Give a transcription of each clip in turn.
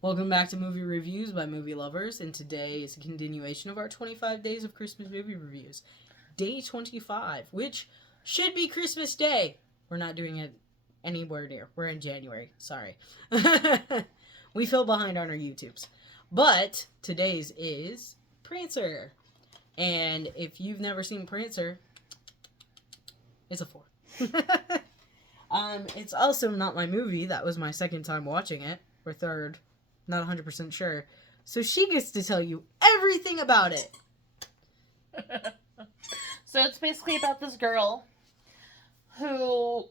Welcome back to Movie Reviews by Movie Lovers, and today is a continuation of our 25 Days of Christmas Movie Reviews. Day 25, which should be Christmas Day. We're not doing it anywhere near. We're in January. Sorry. We fell behind on our YouTubes. But today's is Prancer. And if you've never seen Prancer, it's a 4. It's also not my movie. That was my second time watching it. Or third. Not 100% sure. So she gets to tell you everything about it. So it's basically about this girl who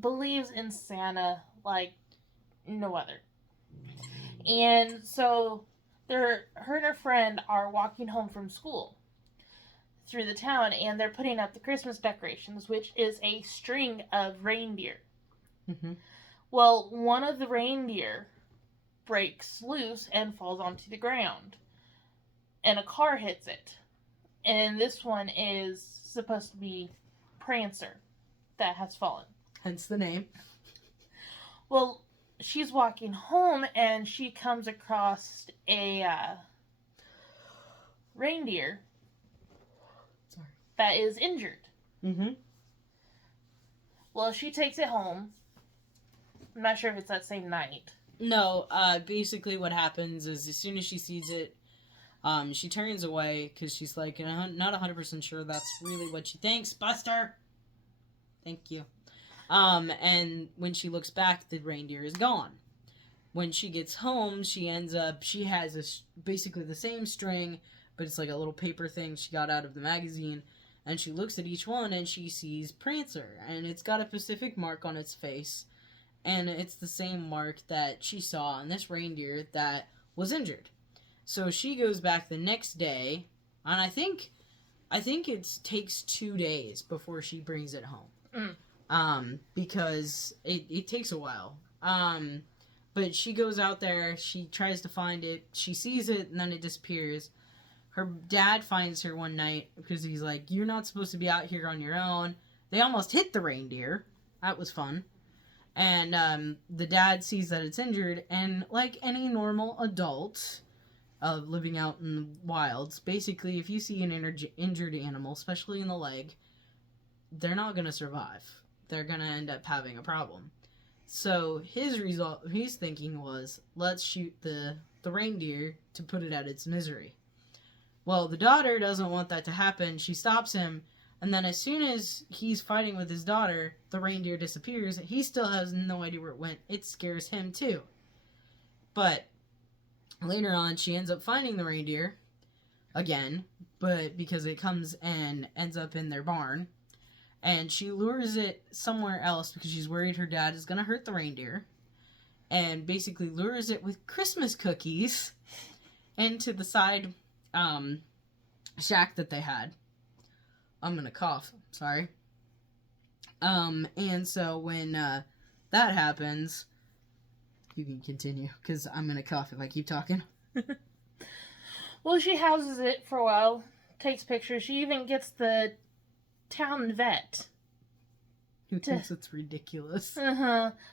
believes in Santa like no other. And so her and her friend are walking home from school through the town, and they're putting up the Christmas decorations, which is a string of reindeer. Mm-hmm. Well, one of the reindeer breaks loose and falls onto the ground, and a car hits it. And this one is supposed to be Prancer that has fallen. Hence the name. Well, she's walking home and she comes across a reindeer that is injured. Mm-hmm. Well, she takes it home. I'm not sure if it's that same night. No, basically what happens is as soon as she sees it, she turns away because she's like not 100% sure that's really what she thinks. Buster! Thank you. And when she looks back, the reindeer is gone. When she gets home, she has basically the same string, but it's like a little paper thing she got out of the magazine. And she looks at each one and she sees Prancer. And it's got a Pacific mark on its face. And it's the same mark that she saw on this reindeer that was injured. So she goes back the next day, and I think it takes 2 days before she brings it home. Because it takes a while. But she goes out there, she tries to find it, she sees it, and then it disappears. Her dad finds her one night because he's like, "You're not supposed to be out here on your own." They almost hit the reindeer. That was fun. And the dad sees that it's injured, and like any normal adult living out in the wilds, basically, if you see an injured animal, especially in the leg, they're not going to survive. They're going to end up having a problem. So his thinking was, let's shoot the reindeer to put it out its misery. Well, the daughter doesn't want that to happen. She stops him. And then as soon as he's fighting with his daughter, the reindeer disappears. He still has no idea where it went. It scares him too. But later on, she ends up finding the reindeer again, but because it comes and ends up in their barn. And she lures it somewhere else because she's worried her dad is going to hurt the reindeer. And basically lures it with Christmas cookies into the side shack that they had. I'm gonna cough. Sorry. And so when that happens, you can continue because I'm gonna cough if I keep talking. Well, she houses it for a while, takes pictures. She even gets the town vet. Who thinks it's ridiculous?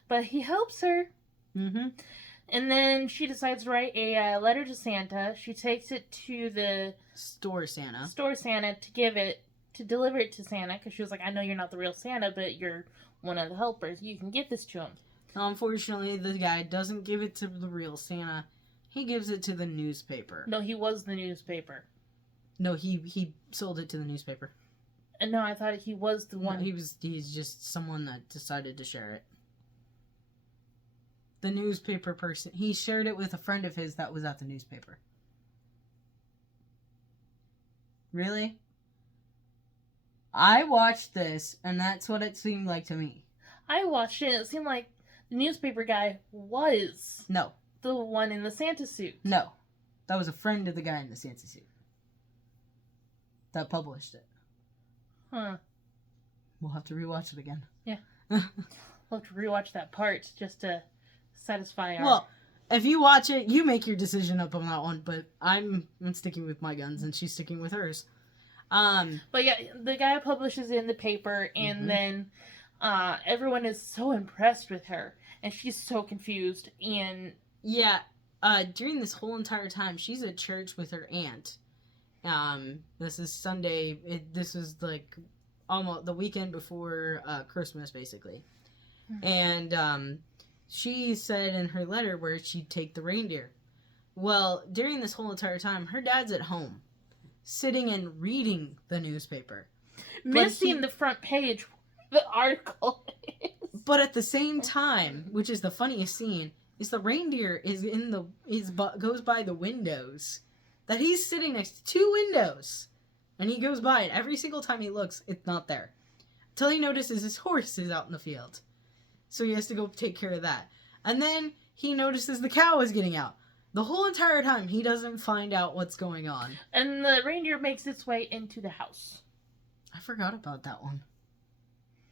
But he helps her. Mm-hmm. And then she decides to write a letter to Santa. She takes it to the Store Santa to deliver it to Santa, because she was like, "I know you're not the real Santa, but you're one of the helpers. You can get this to him." Unfortunately, the guy doesn't give it to the real Santa. He gives it to the newspaper. No, he was the newspaper. No, he sold it to the newspaper. And no, I thought he was the one. No, he's just someone that decided to share it. The newspaper person. He shared it with a friend of his that was at the newspaper. Really? I watched this, and that's what it seemed like to me. I watched it, and it seemed like the newspaper guy was No. the one in the Santa suit. No. That was a friend of the guy in the Santa suit that published it. Huh. We'll have to rewatch it again. Yeah. We'll have to rewatch that part just to satisfy our... Well, if you watch it, you make your decision up on that one, but I'm sticking with my guns, and she's sticking with hers. But yeah, the guy publishes it in the paper, and then everyone is so impressed with her, and she's so confused, and Yeah, during this whole entire time, she's at church with her aunt. This is Sunday. This is like almost the weekend before Christmas, basically. And she said in her letter where she'd take the reindeer. Well, during this whole entire time, her dad's at home, sitting and reading the newspaper. Missing the front page, the article is. But at the same time, which is the funniest scene, is the reindeer goes by the windows. That he's sitting next to two windows. And he goes by, and every single time he looks, it's not there. Until he notices his horse is out in the field. So he has to go take care of that. And then he notices the cow is getting out. The whole entire time, he doesn't find out what's going on. And the reindeer makes its way into the house. I forgot about that one.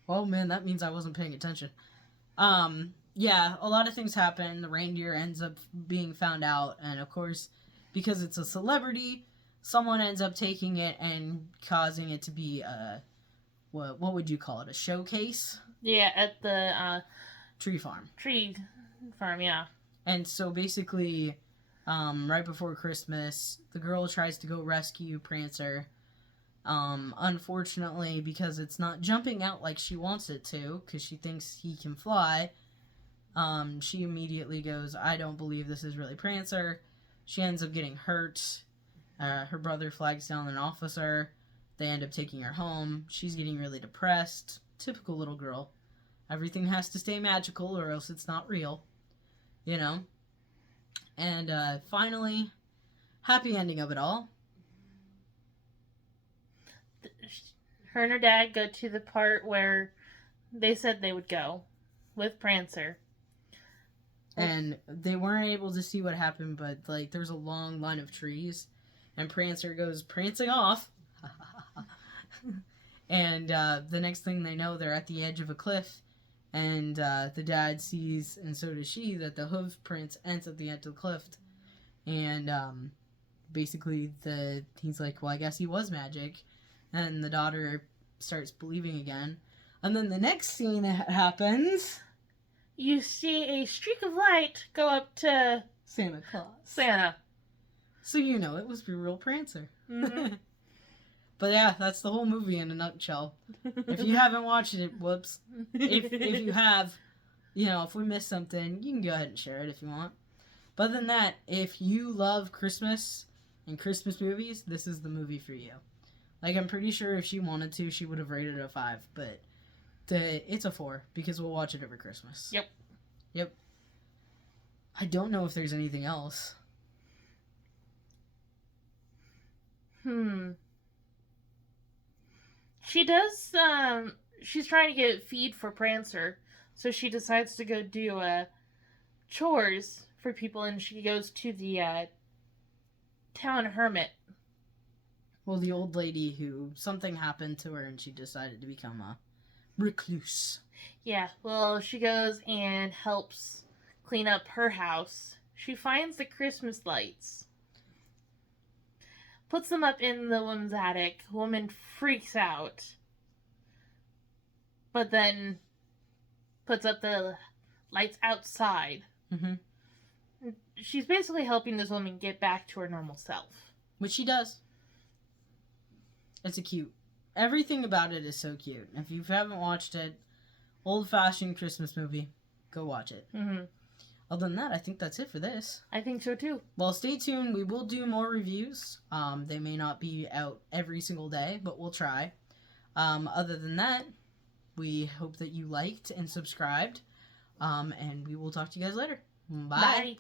Oh man, that means I wasn't paying attention. Yeah, a lot of things happen. The reindeer ends up being found out. And of course, because it's a celebrity, someone ends up taking it and causing it to be a... What would you call it? A showcase? Yeah, at the tree farm. Tree farm, yeah. And so basically, right before Christmas, the girl tries to go rescue Prancer. Unfortunately, because it's not jumping out like she wants it to, because she thinks he can fly, she immediately goes, I don't believe this is really Prancer. She ends up getting hurt. Her brother flags down an officer. They end up taking her home. She's getting really depressed. Typical little girl. Everything has to stay magical or else it's not real. You know? And finally, happy ending of it all. Her and her dad go to the part where they said they would go with Prancer. And they weren't able to see what happened, but like there's a long line of trees. And Prancer goes prancing off. And the next thing they know, they're at the edge of a cliff. And the dad sees, and so does she, that the hoof prints ends at the edge of the cliff. And basically he's like, well, I guess he was magic. And the daughter starts believing again. And then the next scene happens. You see a streak of light go up to Santa Claus. Santa. So you know it was real Prancer. Mm-hmm. But yeah, that's the whole movie in a nutshell. If you haven't watched it, whoops. If you have, you know, if we missed something, you can go ahead and share it if you want. But other than that, if you love Christmas and Christmas movies, this is the movie for you. Like, I'm pretty sure if she wanted to, she would have rated it a 5. But it's a 4 because we'll watch it over Christmas. Yep. I don't know if there's anything else. She does, she's trying to get feed for Prancer, so she decides to go do, chores for people, and she goes to the, town hermit. Well, the old lady who something happened to her and she decided to become a recluse. Yeah, well, she goes and helps clean up her house. She finds the Christmas lights. Puts them up in the woman's attic. Woman freaks out. But then puts up the lights outside. Mm-hmm. She's basically helping this woman get back to her normal self. Which she does. It's a cute. Everything about it is so cute. If you haven't watched it, old-fashioned Christmas movie, go watch it. Mm-hmm. Other than that, I think that's it for this. I think so too. Well, stay tuned. We will do more reviews. They may not be out every single day, but we'll try. Other than that, we hope that you liked and subscribed. And we will talk to you guys later. Bye. Bye.